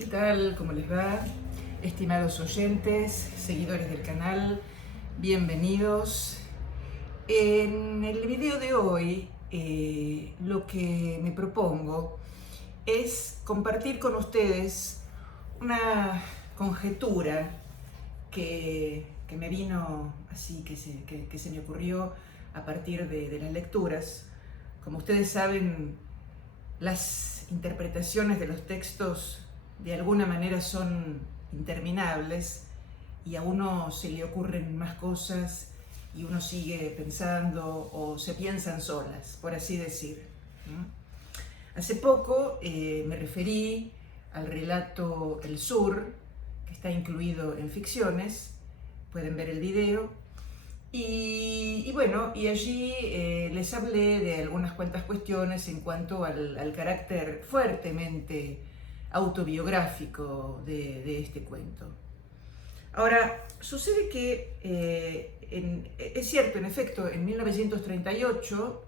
¿Qué tal? ¿Cómo les va? Estimados oyentes, seguidores del canal, bienvenidos. En el video de hoy lo que me propongo es compartir con ustedes una conjetura que me vino así, que se me ocurrió a partir de las lecturas. Como ustedes saben, las interpretaciones de los textos de alguna manera son interminables y a uno se le ocurren más cosas y uno sigue pensando o se piensan solas, por así decir. Hace poco me referí al relato El Sur, que está incluido en Ficciones, pueden ver el video, y allí les hablé de algunas cuantas cuestiones en cuanto al carácter fuertemente autobiográfico de este cuento. Ahora, sucede que es cierto, en efecto, en 1938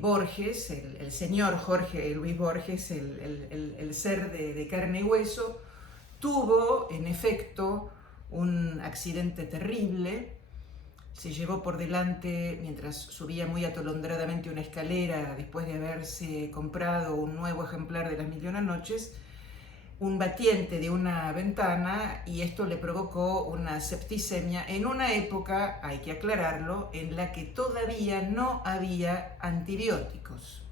Borges, el señor Jorge Luis Borges, el ser de carne y hueso, tuvo en efecto un accidente terrible. Se llevó por delante, mientras subía muy atolondradamente una escalera después de haberse comprado un nuevo ejemplar de Las Mil y Una Noches, un batiente de una ventana, y esto le provocó una septicemia en una época, hay que aclararlo, en la que todavía no había antibióticos,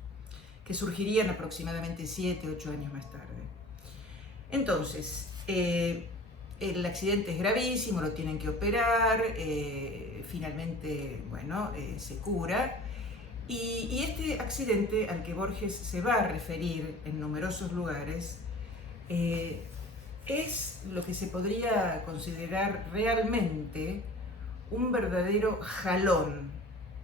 que surgirían aproximadamente 7, 8 años más tarde. Entonces, el accidente es gravísimo, lo tienen que operar, finalmente, se cura. Y este accidente al que Borges se va a referir en numerosos lugares es lo que se podría considerar realmente un verdadero jalón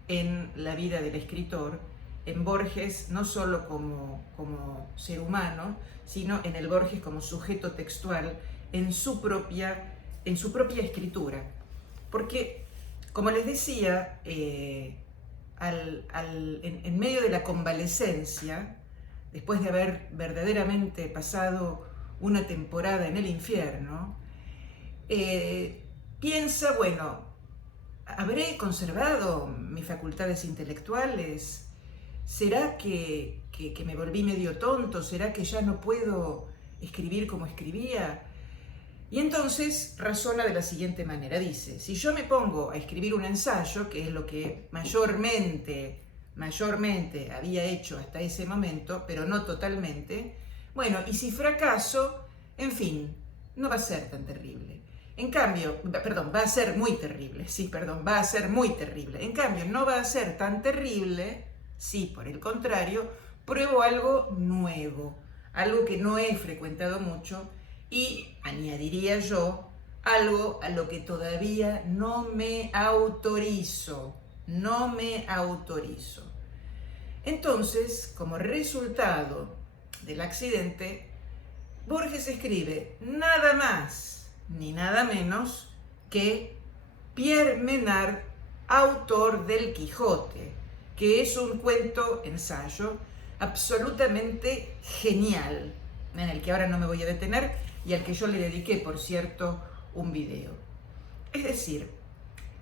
en la vida del escritor, en Borges no solo como ser humano, sino en el Borges como sujeto textual en su propia escritura. Porque, como les decía, en medio de la convalecencia, después de haber verdaderamente pasado una temporada en el infierno, piensa, bueno, ¿habré conservado mis facultades intelectuales? ¿Será que me volví medio tonto? ¿Será que ya no puedo escribir como escribía? Y entonces razona de la siguiente manera, dice: si yo me pongo a escribir un ensayo, que es lo que mayormente había hecho hasta ese momento, pero no totalmente, bueno, y si fracaso, en fin, no va a ser tan terrible. En cambio, va a ser muy terrible, va a ser muy terrible. En cambio, no va a ser tan terrible si, por el contrario, pruebo algo nuevo, algo que no he frecuentado mucho, y añadiría yo, algo a lo que todavía no me autorizo. Entonces, como resultado del accidente, Borges escribe nada más ni nada menos que Pierre Menard, autor del Quijote, que es un cuento-ensayo absolutamente genial, en el que ahora no me voy a detener y al que yo le dediqué, por cierto, un video. Es decir,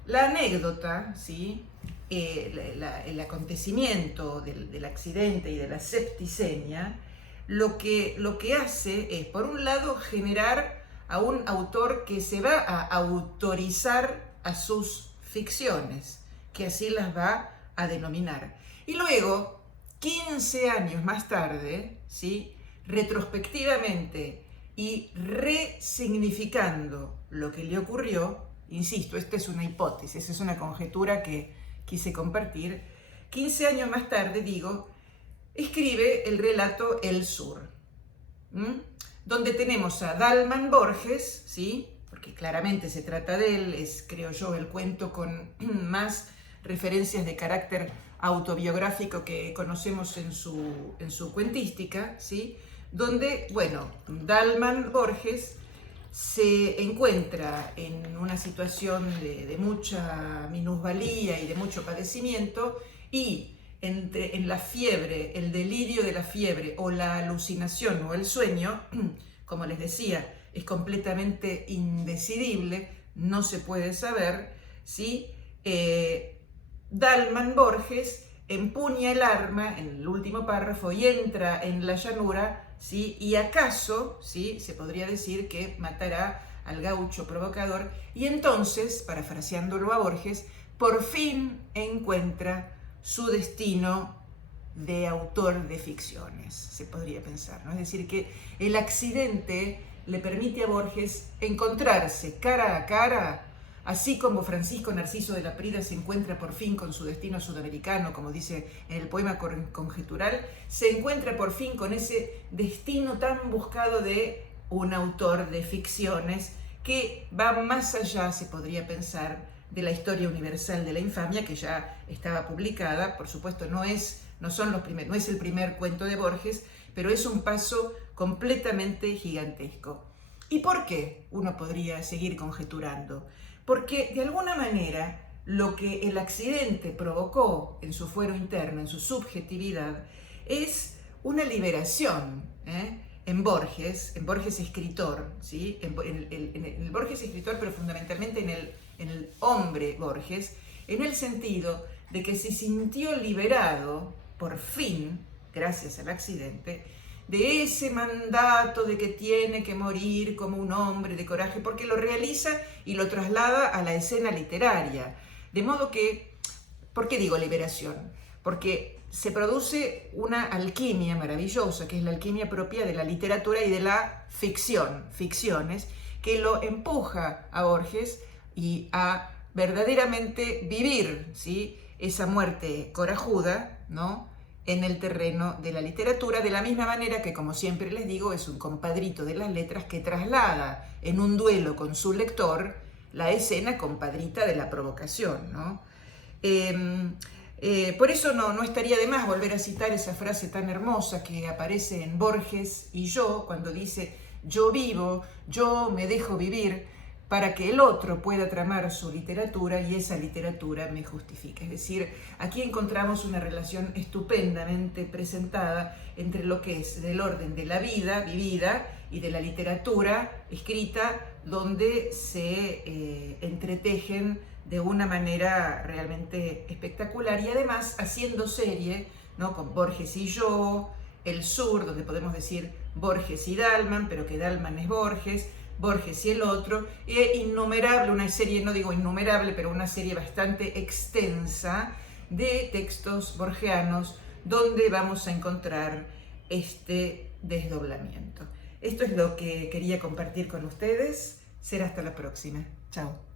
la anécdota, ¿sí? El acontecimiento del accidente y de la septicemia, lo que hace es, por un lado, generar a un autor que se va a autorizar a sus ficciones, que así las va a denominar. Y luego, 15 años más tarde, ¿sí?, retrospectivamente y resignificando lo que le ocurrió, insisto, esta es una hipótesis, es una conjetura que quise compartir, 15 años más tarde, escribe el relato El Sur, donde tenemos a Dalman Borges, ¿sí?, porque claramente se trata de él, es, creo yo, el cuento con más referencias de carácter autobiográfico que conocemos en su cuentística, ¿sí?, donde, Dalman Borges se encuentra en una situación de mucha minusvalía y de mucho padecimiento, y en la fiebre, el delirio de la fiebre o la alucinación o el sueño, como les decía, es completamente indecidible, no se puede saber, ¿sí? Dalman Borges empuña el arma en el último párrafo y entra en la llanura, ¿sí? Y acaso, ¿sí?, se podría decir que matará al gaucho provocador, y entonces, parafraseándolo a Borges, por fin encuentra su destino de autor de ficciones, se podría pensar, ¿no? Es decir, que el accidente le permite a Borges encontrarse cara a cara, así como Francisco Narciso de la Prida se encuentra por fin con su destino sudamericano, como dice en el poema conjetural, se encuentra por fin con ese destino tan buscado de un autor de ficciones que va más allá, se podría pensar, de la historia universal de la infamia, que ya estaba publicada. Por supuesto, no es el primer cuento de Borges, pero es un paso completamente gigantesco. ¿Y por qué? Uno podría seguir conjeturando. Porque de alguna manera lo que el accidente provocó en su fuero interno, en su subjetividad, es una liberación, en Borges escritor, ¿sí? En el Borges escritor, pero fundamentalmente en el hombre Borges, en el sentido de que se sintió liberado, por fin, gracias al accidente, de ese mandato de que tiene que morir como un hombre de coraje, porque lo realiza y lo traslada a la escena literaria. De modo que, ¿por qué digo liberación? Porque se produce una alquimia maravillosa, que es la alquimia propia de la literatura y de la ficción, ficciones, que lo empuja a Borges y a verdaderamente vivir, ¿sí?, esa muerte corajuda, ¿no?, en el terreno de la literatura, de la misma manera que, como siempre les digo, es un compadrito de las letras que traslada en un duelo con su lector la escena compadrita de la provocación, ¿no? Por eso no estaría de más volver a citar esa frase tan hermosa que aparece en Borges y yo, cuando dice: yo vivo, yo me dejo vivir, para que el otro pueda tramar su literatura y esa literatura me justifique. Es decir, aquí encontramos una relación estupendamente presentada entre lo que es del orden de la vida vivida y de la literatura escrita, donde se entretejen de una manera realmente espectacular, y además haciendo serie, ¿no?, con Borges y yo, El Sur, donde podemos decir Borges y Dalman, pero que Dalman es Borges y el otro, e innumerable, una serie, no digo innumerable, pero una serie bastante extensa de textos borgianos donde vamos a encontrar este desdoblamiento. Esto es lo que quería compartir con ustedes. Será hasta la próxima. Chao.